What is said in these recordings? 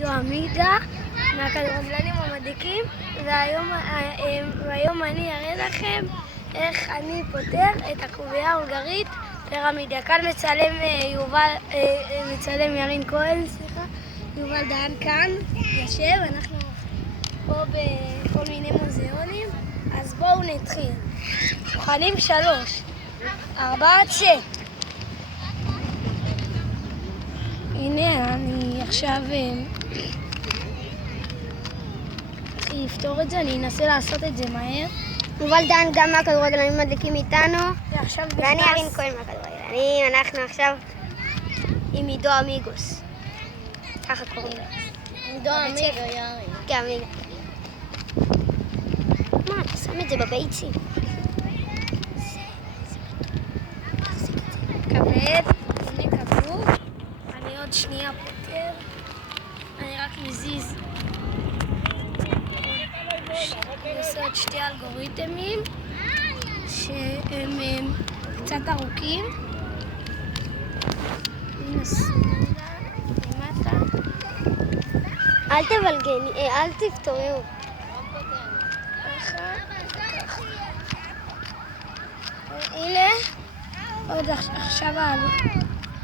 עידו עמיגה מהכדורגלנים המדליקים, והיום אני אראה לכם איך אני פותר את הקובייה ההונגרית פירמידה. כאן מצלם ירין כהן, יובל דהן כאן יושב, אנחנו פה בכל מיני מוזיאונים, אז בואו נתחיל. מוכנים? 3, 4, צא. הנה, אני עכשיו לפתור את זה, אני אנסה לעשות את זה מהר. יובל דהן גם מהכדורגלנים מדליקים איתנו, ואני ירין כהן מהכדורגלנים. אנחנו עכשיו עם עידו אמיגוס, ככה קוראים לו. עידו עמיגה, ירין. כן, עמיגה. מה, אתה שם את זה בביצים? כבד, הנה כבוב. אני עוד שנייה פותר. אני רק מזיז. אני עושה עוד 2 אלגוריתמים שהם קצת ארוכים. למטה. אל תבלגני, אל תפתוריו. הנה, עוד עכשיו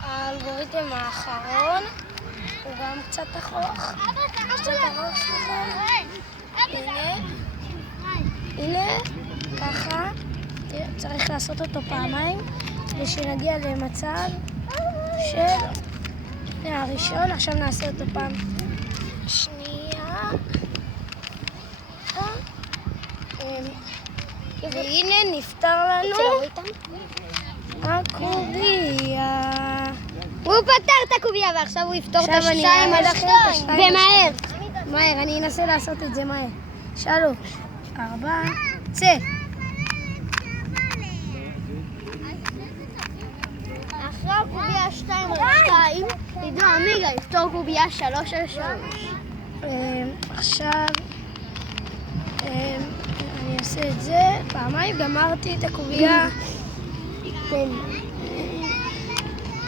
האלגוריתם האחרון, הוא גם קצת ארוך. הנה, ככה, צריך לעשות אותו פעמיים, ושנגיע למצב של הראשון. עכשיו נעשה אותו פעם שנייה. והנה נפתר לנו הקובייה. הוא פתר את הקובייה ועכשיו הוא יפתור את עכשיו אני אראה לכם את 2 ומהר. מהר, אני אנסה לעשות את זה מהר. 3, 4, צא. אחרי הקובייה 2 על 2, עידו עמיגה יפתור קובייה 3 על 3. עכשיו אני אעשה את זה פעמיים, גמרתי את הקובייה.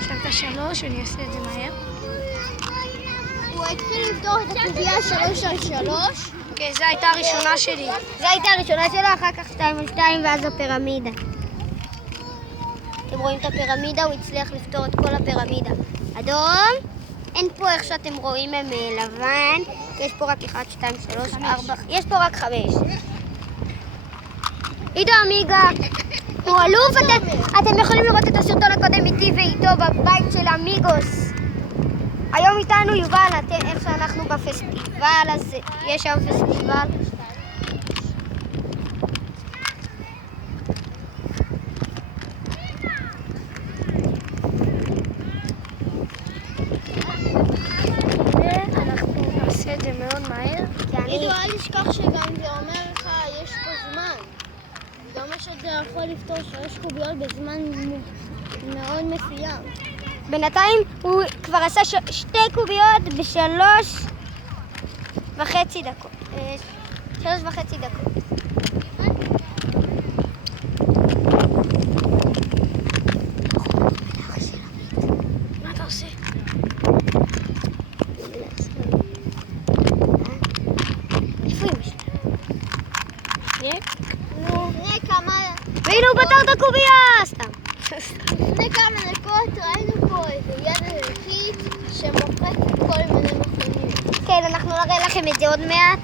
עכשיו את 3, אני אעשה את זה מהר. הוא התחיל לפתור את הקובייה 3 על 3. אוקיי, זו הייתה הראשונה שלי. זו הייתה הראשונה שלו, אחר כך 2 על 2 ואז הפירמידה. אתם רואים את הפירמידה? הוא הצליח לפתור את כל הפירמידה. אדום, אין פה איך שאתם רואים הם לבן, יש פה רק 1, 2, 3, 4, יש פה רק 5. עידו עמיגה, הוא אלוף. אתם יכולים לראות את הסרטון הקודם איתי ואיתו בבית של אמיגוס. היום איתנו יובל, איך שאנחנו בפסטיבל הזה, יש שם פסטיבל. אנחנו נעשה את זה מאוד מהר. עידו, אל תשכח שגם זה אומר לך, יש פה זמן. זה אומר שאתה יכול לפתור 3 קוביות בזמן מאוד מסוים. בינתיים הוא כבר עשה 2 קוביות ב3.5 דקות. 3.5 דקות. מה אתה עושה? איפה אמא שלה? לפני כמה... והנה הוא פתר את הקובייה! סתם. לפני כמה דקות ראינו פה איזה יד אלוהית שמוחקת כל מיני מכונים. כן, אנחנו נראה לכם את זה עוד מעט.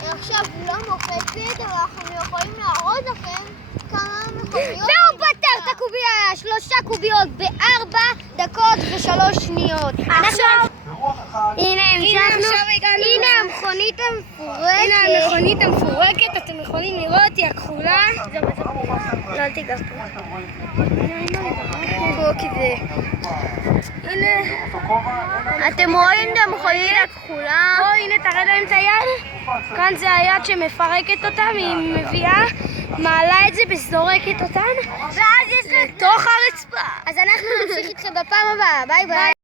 עכשיו לא מוחקת, אבל אנחנו יכולים להראות לכם כמה מכוניות. והוא פתר את הקובייה! 3 קוביות ב4 דקות ו3 שניות. עכשיו... הנה המשכנו. הנה המכונית המפורקת. אתם יכולים לראות, היא הכחולה. לא, אל תיגע פה. פה כזה. הנה. אתם רואים את המכונית הכחולה? הנה, תראה להם את היד. כאן זה היד שמפרקת אותם, היא מביאה, מעלה את זה וזורקת אותן, ואז יש לתוך הרצפה. אז אנחנו נמשיך איתכם בפעם הבאה. ביי ביי.